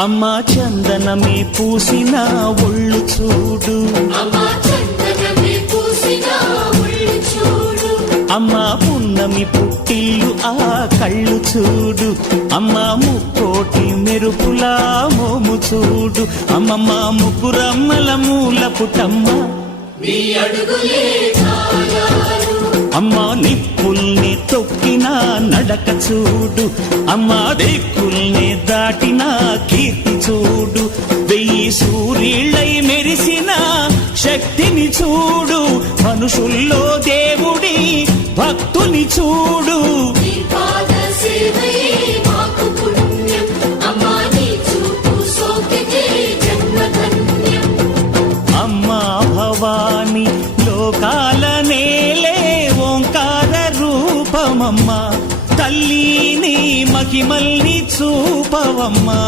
అమ్మా చందనమే పూసిన ఒళ్ళు చూడు, అమ్మా పున్నమి పుట్టిల్లు ఆ కళ్ళు చూడు, అమ్మా ముక్కోటి మెరుపులా మోము చూడు, అమ్మమ్మ ముగ్గురమ్మల మూల పుటమ్మ అమ్మా నిప్పుల్ని తొక్కిన నడక చూడు, అమ్మా దిక్కుల్ని దాటిన కీర్తి చూడు, 1000 సూర్యుళ్ళై మెరిసిన శక్తిని చూడు, మనుషుల్లో దేవుడి భక్తుని చూడు. అమ్మా భవాని లోకాల నేలే ఓంకార రూపమమ్మ, తల్లిని మహిమల్ని చూపవమ్మ.